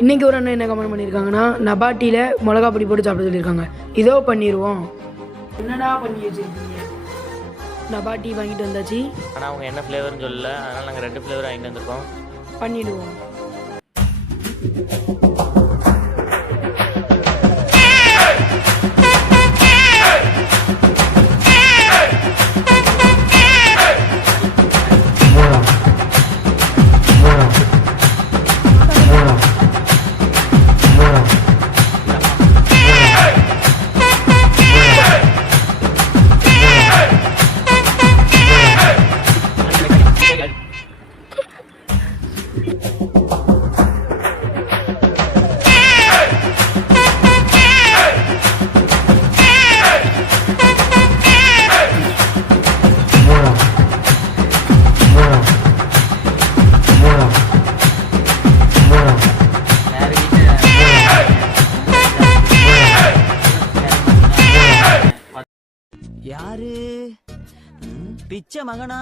இன்றைக்கி ஒரு அண்ணன் என்ன கமெண்ட் பண்ணியிருக்காங்கன்னா, நபாட்டியில் மிளகா பொடி போட்டு சாப்பிட சொல்லியிருக்காங்க. இதோ பண்ணிடுவோம். என்னடா பண்ணி வச்சுருக்கீங்க? நபாட்டி வாங்கிட்டு வந்தாச்சு. ஆனால் அவங்க என்ன ஃப்ளேவர்னு சொல்லல, அதனால் நாங்கள் 2 ஃப்ளேவர் வாங்கிட்டு வந்திருக்கோம். பண்ணிடுவோம். யாரு பிச்சை மகனா?